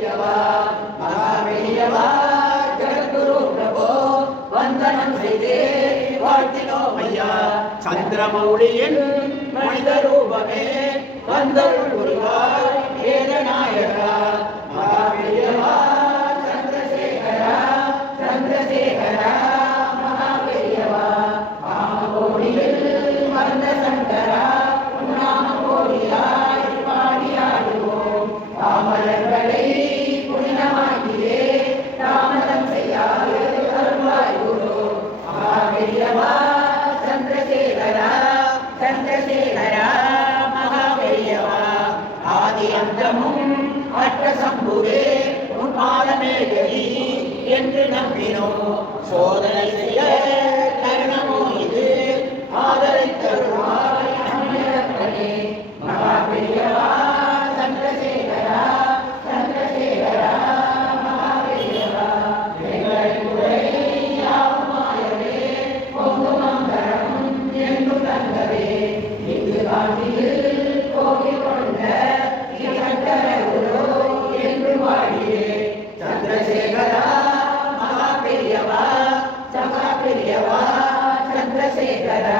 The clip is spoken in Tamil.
பெரியவா மகா பெரியவா ஜெகத்குரு பிரபோ வந்தனம் செய்தே வாழ்த்தினோம் ஐயா. சந்திரமௌழியின் மனித ரூபமே வந்தருள் உருவாய் வேதநாயகா மகா பெரியவா சந்திரசேகரா சந்திரசேகரா மகா பெரியவா காமகோடியில் வந்த சங்கரா உன்னாம கோடியாய் பாடியாடுவோம் தாமரங்களை புனிதமாக்கியே தாமதம் செய்யாது அருள்வாய் குரு மகா பெரியவா சந்திரசேகரா சந்திரசேகரா மகா பெரியவா ஆதி அந்தமும் அற்ற சம்புவே உன் பாதமே கதி என்று நம்பினோம் சோதனை செய்ய தருணமோ இது ஆதரை தருவாய் அன்னையப்பனே மகா பெரியவா சந்திரசேகரா சந்திரசேகரா மகா பெரியவா எங்களை குறை யாவுமாயவே பொங்கு மந்தரம் என்று தந்தவே இங்கு காட்டியில் கோவில் கொண்ட சங்கர குரு என்று வாழியே சந்திரசேகரா மகா பெரியவா சந்திரசேகரா